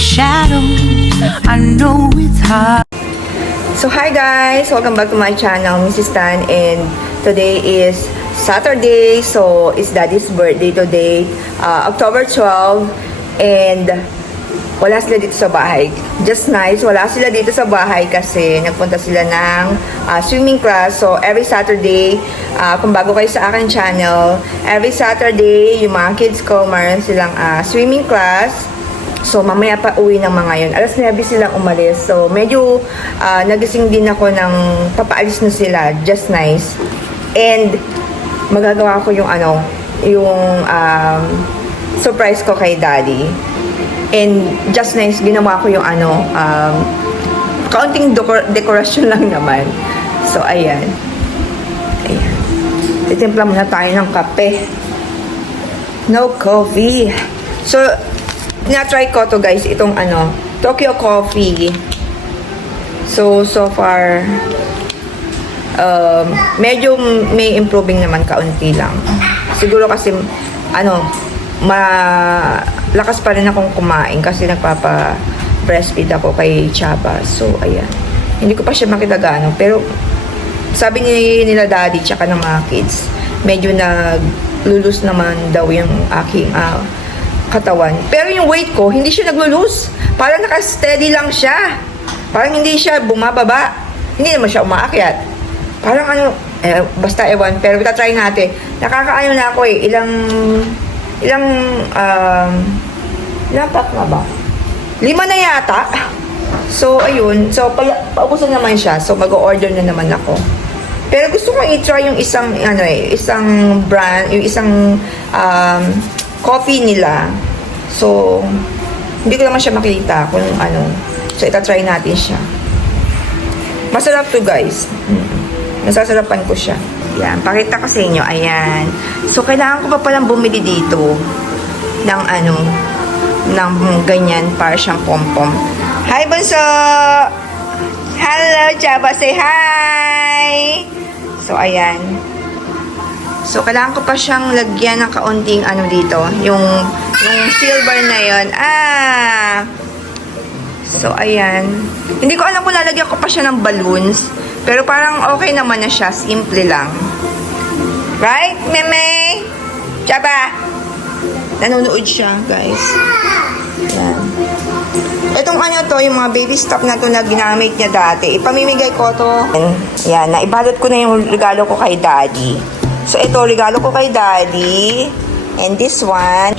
shadows. I know it's hard. So hi guys, welcome back to my channel, Mrs. Tan, and today is Saturday, so it's Daddy's birthday today, October 12, and wala sila dito sa bahay. Just nice, wala sila dito sa bahay kasi nagpunta sila ng swimming class. So every Saturday, kung bago kayo sa akin channel, every Saturday, yung mga kids ko, mayroon silang swimming class. So, mamaya pa uwi ng mga yun. Alas 9 silang umalis. So, medyo nagising din ako ng papaalis na sila. Just nice. And, magagawa ko yung surprise ko kay Daddy. And, just nice, ginawa ko yung kaunting decoration lang naman. So, ayan. Ayan. Titimpla muna tayo ng kape. No coffee. So, na-try ko to guys, itong Tokyo Coffee. So far, medyo may improving naman kaunti lang. Siguro kasi, malakas pa rin akong kumain kasi nagpapa-breastfeed ako kay Chaba. So, ayan. Hindi ko pa siya makita gaano. Pero, sabi nila Daddy tsaka ng mga kids, medyo naglulus naman daw yung aking katawan. Pero yung weight ko, hindi siya naglo-lose. Parang naka-steady lang siya. Parang hindi siya bumababa. Hindi naman siya umaakyat. Parang basta ewan. Pero try natin. Nakakaano na ako eh. Ilang pack na ba? 5 na yata. So, ayun. So, paubusan naman siya. So, mag-order na naman ako. Pero gusto ko i-try yung isang brand, yung isang coffee nila. So, hindi ko naman siya makita kung So, itatry natin siya. Masarap to guys. Nasasarapan ko siya. Yan, pakita ko sa inyo. Ayan. So, kailangan ko pa palang bumili dito ng ng ganyan para siyang pom-pom. Hi, Bunso! Hello, Chaba! Say hi! So, ayan. So, kailangan ko pa siyang lagyan ng kaunting dito. Yung silver na yon. So, ayan. Hindi ko alam kung lalagyan ko pa siya ng balloons. Pero parang okay naman na siya. Simple lang. Right, Meme? Chaba? Nanonood siya, guys. Yan. Itong to, yung mga baby stuff na to na ginamit niya dati. Ipamimigay ko to. Yan, naibalot ko na yung regalo ko kay Daddy. So, ito, regalo ko kay Daddy. And this one.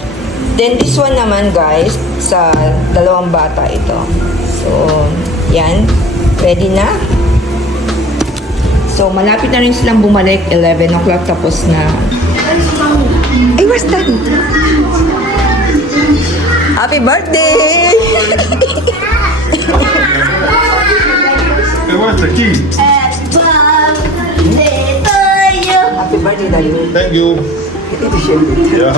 Then, this one naman, guys, sa dalawang bata ito. So, yan. Ready na. So, malapit na rin silang bumalik. 11 o'clock tapos na. Ay, where's Daddy? Happy birthday! Hey, where's the key? Happy birthday, Daddy. Thank you. Yeah.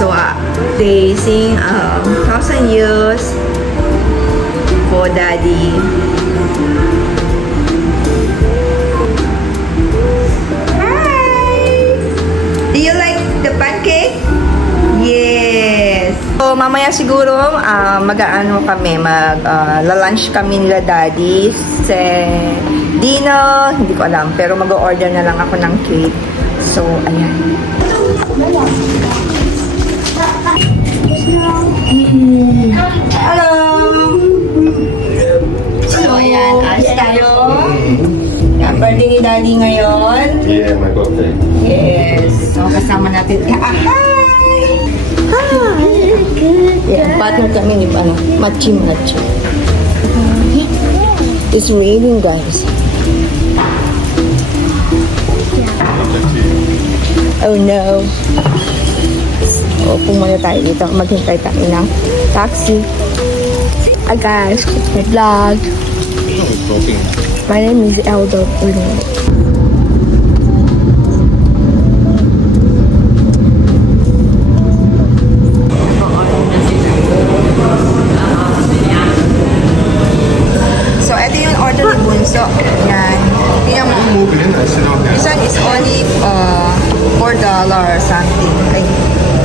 So, they sing 1,000 years for Daddy. Hi! Do you like the pancake? Yes! So, mamaya siguro, mag-lunch kami nila Daddy. Dino, hindi ko alam, pero mag-order na lang ako ng cake. So, ayan. Hello! So, ayan. Alis tayo. birthday ni Daddy ngayon. Yeah, my birthday. Yes. So, kasama natin. Ah, hi! Hi! Yeah, partner kami ni Machi. It's raining, guys. Oh no. So, pumunta tayo dito. Maghintay tayo ng taxi. Hi guys, it's my vlog. My name is Eldo. So, ito yung order ni Bunso. Yan. Tingnan mo. Move in, I sit on This one is only $4 or something. Like,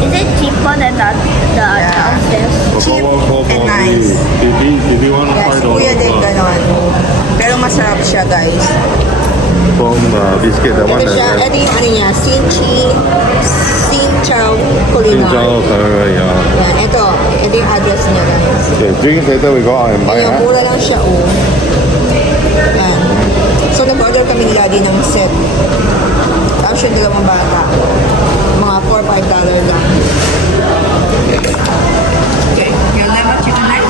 Is it cheaper than the downstairs? cheap and nice. Did you want to Yes, find kuya din ganon. Pero masarap siya, guys. from biscuit, the one Ito siya, that ito yung ano niya, Sinchow Culinary. yeah. Yan, ito yung address niya, guys. Okay, drinks later we go out and buy, Ayan, huh? mura lang siya, oh. Yan. So, nag-order kami ni Daddy ng set. Tapos yung dalawang bata. Mga $4-5 lang. Okay, yung lemon chicken night.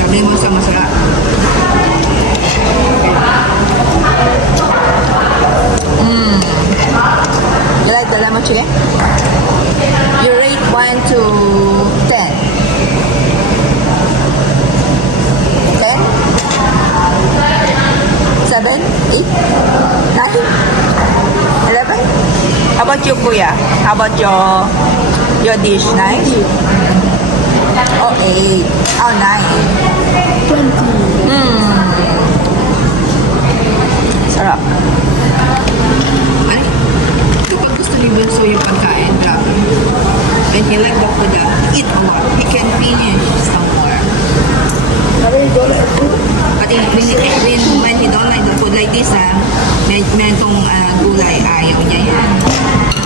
Sabi mo sa masarap. You like the lemon chicken? You rate 1 to 10. 10? 7? 8? 9? 11? How about you, Kuya? How about your dish? Nice? Oh, 8. Oh, 9. Sarap. Kapag gusto ni Bunso yung pagkain, grabe. And he like the food, eat a lot. He can finish some more. But when he don't like the food like this, may itong gulay, ayaw niya yan.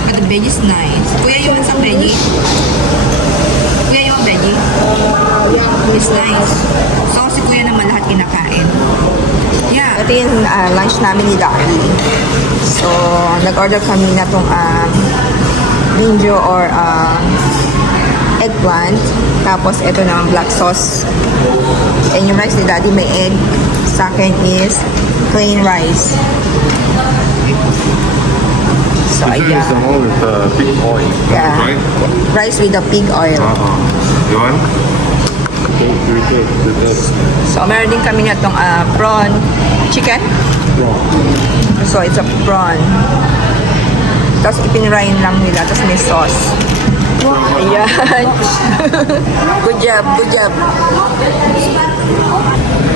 But the veggie is nice. Kuya, you want some veggie? Kuya, you want veggie? Yeah. It's nice. So, si Kuya naman lahat kinakain. Yeah. Ito yung lunch namin ni Daddy. So, nag-order kami na itong brinjo or eggplant. Tapos, ito naman black sauce. And yung rice ni Daddy may egg. Sa akin is plain rice. So, This one is the ayan. one with the big oil. Yeah. Right? Rice with the pig oil. You want? So, meron din kami na itong prawn chicken. So, it's a prawn. Tapos, ipinirayin lang nila. Tapos, may sauce. Ayan. Good job, good job.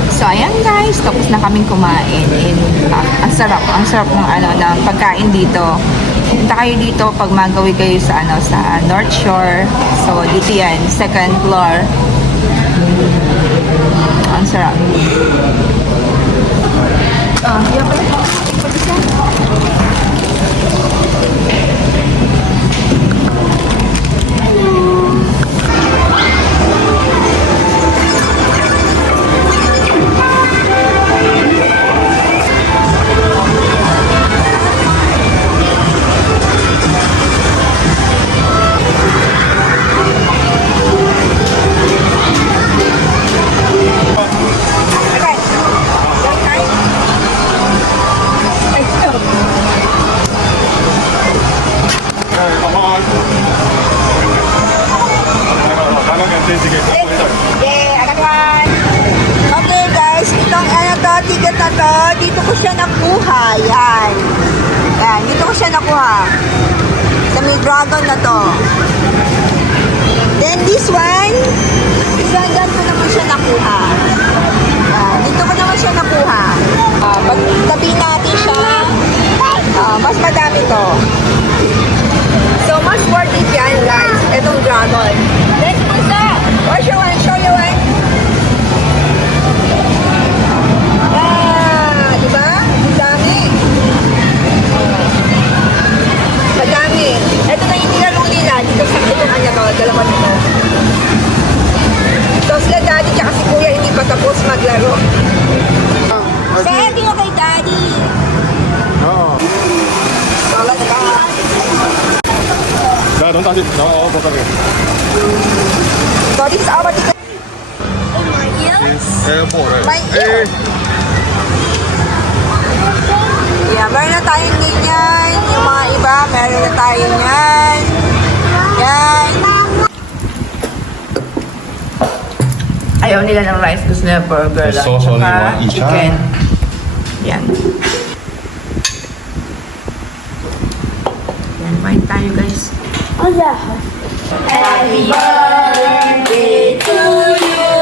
So, ayan guys. Tapos na kaming kumain. Ang sarap ng ng pagkain dito. Punta kayo dito pag magawi kayo sa sa North Shore. So, dito yan. Second floor. Ang sarap. Yan pala. Yeah, I got one. Okay guys, itong ticket na to, dito ko siya nakuha. Yan. Yan, dito ko siya nakuha. Sa may dragon na to. Then this one, dyan ko naman siya nakuha. Dito ko naman siya nakuha. Pag tabi natin siya, mas madami to. So, mas worth it yan, guys. Itong dragon. Next one, sir. Where's your one? Show you one. Diba? Ang dami. Madami. Ito na yung nilaro nila. Dito sa itong dalawa nito. So, sila Daddy tsaka si Kuya hindi pa tapos maglaro. don't touch it. No, both of it. So this is our chicken. Airport, right? My Eh, Yeah, meron na tayong ganyan. Yung mga iba, meron na tayong yan. Yan. Ayaw nila ng rice, gusto nila burger The lang. sauce only Tsaka one each, chicken. Yan. Yan, kumain tayo guys. Oh, yeah. Happy birthday to you.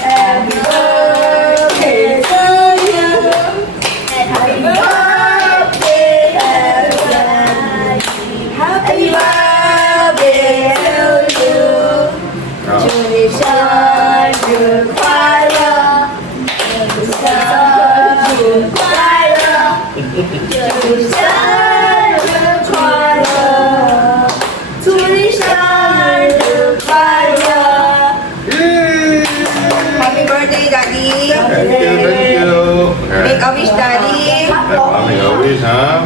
Happy birthday to you. Happy birthday, happy birthday to you. 祝你生日快乐，祝你生日快乐，祝你生日快乐，祝你生日快乐。Happy birthday, Daddy. thank you. Make a wish, Daddy. Make a wish, huh?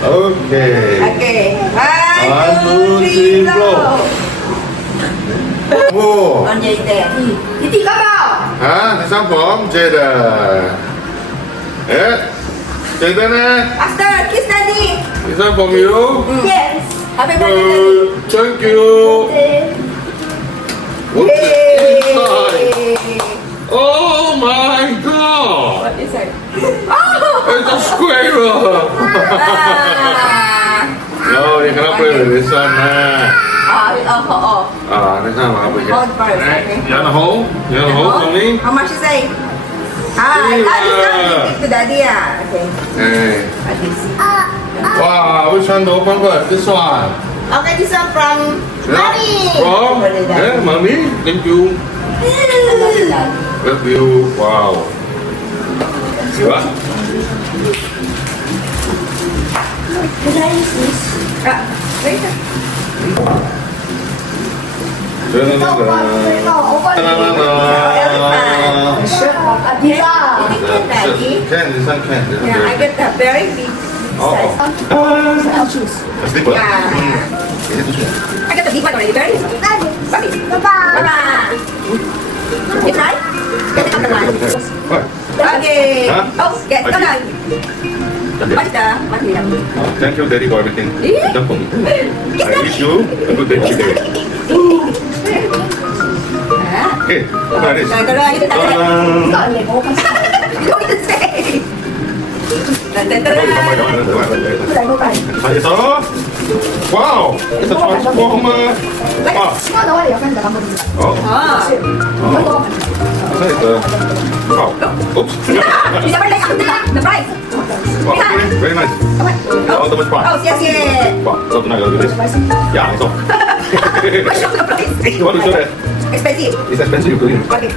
Okay. Okay. One, two, three, blow. Oh. Con gì tiền? Đi có bao? Hả? Là sản phẩm Jada. Eh? Jada nè. Master, kiss Daddy. Is that from you? Yes. Happy birthday, Daddy. Thank you. What's inside? Yay. Oh my god! What is it? It's a squirrel! Ah. No, you cannot play with this one. Oh. That's not how we get. Hold first, okay. You want to hold? You want to hold for me? How much is it? Ah, Daddy, to Daddy. Okay. Hey. At least. Wow, which one to open first? This one. Okay, this one from Mommy. From? Yeah, mommy. Thank you. Love you. Wow. See what? Can I use this? Later. Daddy. Can, this one can. Yeah, I get that very big size. I'll choose. Let's dip it. Yeah. I got the big one already. Very big. Daddy. Bye. Bye-bye. Bye. You try? Get the other one. What? Okay. Huh? Oh, get Okay. the What's the what we have? Thank you, Daddy, for everything. Yeah. Done for me. I wish you a good day today. Ah. Okay, what about this? Ito lang, ito lang. Ta-da! Go to say. Try this off. Wow, it's a transformer. Ah, oh, Ah. that's it. Wow, oops. You never like the price. Wow, very nice. Oh, the much Oh, yes. Wow, so tonight I'll do this. Yeah, it's off. Show the price. You want to show that? Expensive. It's expensive to you. Okay.